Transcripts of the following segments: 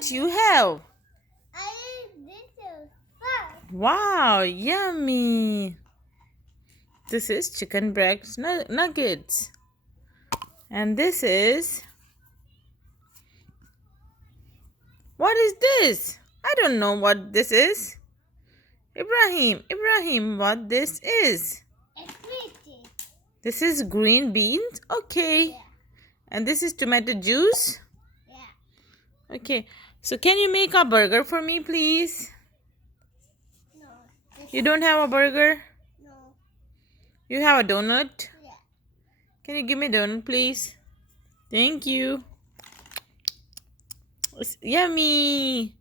What you have? I ate this first. Wow, yummy. This is chicken breast nuggets. And this is... What is this? I don't know what this is. Ibrahim, what this is? Everything. This is green beans? Okay. Yeah. And this is tomato juice? Yeah. Okay. So can you make a burger for me, please? No. You don't have a burger? No. You have a donut? Yeah. Can you give me a donut, please? Thank you. It's yummy.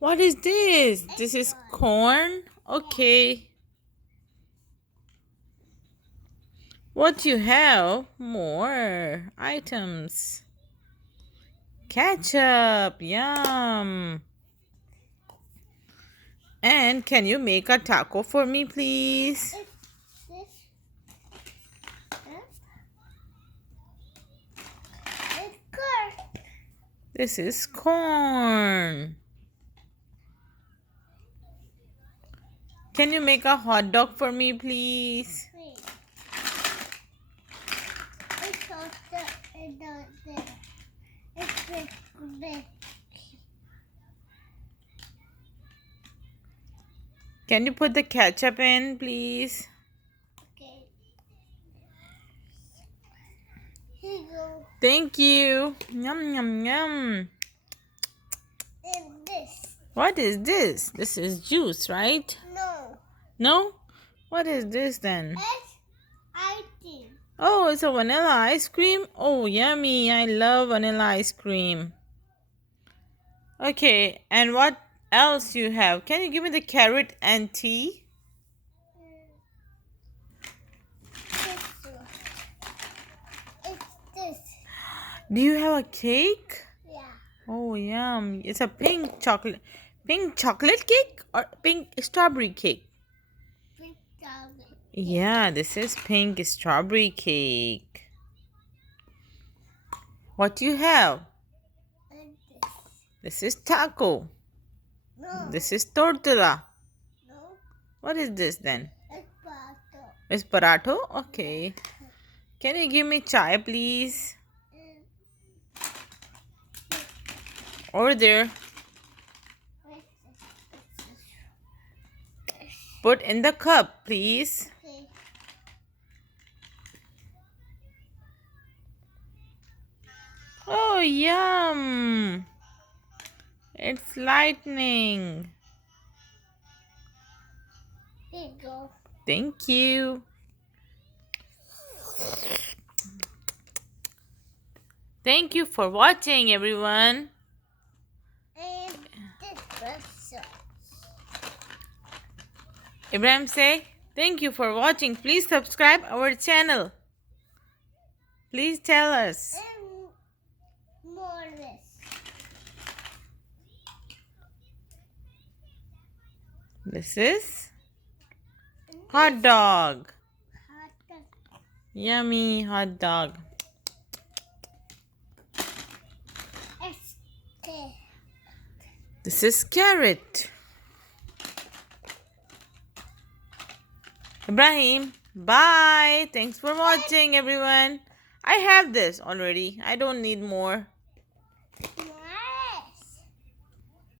What is this? This is corn? Okay. What you have? More items. Ketchup. Yum. And can you make a taco for me, please? It's corn. This is corn. Can you make a hot dog for me, please? Wait. It's also it's big. Can you put the ketchup in, please? Okay. Here you go. Thank you. Yum, yum, yum. And this. What is this? This is juice, right? No. No? What is this then? It's ice. Oh, it's a vanilla ice cream? Oh, yummy. I love vanilla ice cream. Okay, and what else you have? Can you give me the carrot and tea? It's this. Do you have a cake? Yeah. Oh, yum. It's a pink chocolate cake or pink strawberry cake? Pink chocolate. Yeah, this is pink strawberry cake. What do you have? And This is taco. No. This is tortilla. No. What is this then? It's potato. It's paratho? Okay. Can you give me chai, please? Over there. Put in the cup, please. Okay. Oh, yum. It's lightning. Here you go. Thank you. Thank you for watching, everyone. And this was Ibrahim say, thank you for watching. Please subscribe our channel. Please tell us. and more this. This is hot dog. Hot dog. Yummy hot dog. It's there. This is carrot. Ibrahim, bye. Thanks for watching, everyone. I have this already. I don't need more.